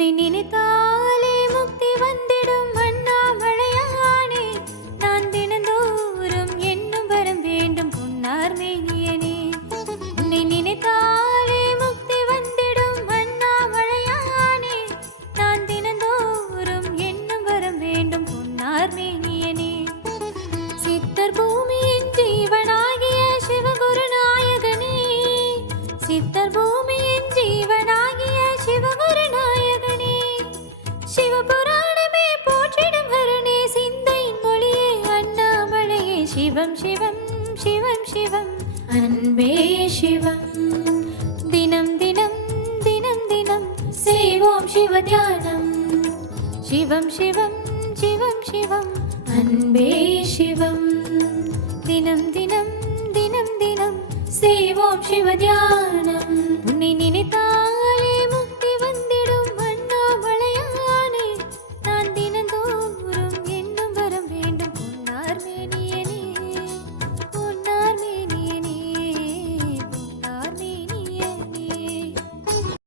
உன்னை நினைத்தாலே முக்தி வந்திடும் அண்ணாமலையானே. நான் தினந்தோறும் என்னும் வரம் வேண்டும் பொன்னார் மேனியனே. உன்னை நினைத்தாலே முக்தி வந்திடும் அண்ணாமலையானே. நான் தினந்தோறும் என்னும் வரம் வேண்டும் பொன்னார் மேனியனே. சித்தர் பூமியின் ஜீவனாகிய சிவகுரு நாயகனே. சித்தர் பூமியின் ஜீவனாகிய சிவகுரு நாயகனே. சிவபுராணமே போற்றிடும் ஹரனே. சிந்தையின் மொழியே அண்ணாமலையே. சிவம் சிவம் சிவம் சிவம் அன்பே சிவம். தினம் தினம் தினம் தினம் செய்வோம் சிவ தியானம். சிவம் சிவம் சிவம் சிவம் அன்பே சிவம். தினம் தினம் தினம் தினம் செய்வோம் சிவ தியானம். உன்னை நினைத்த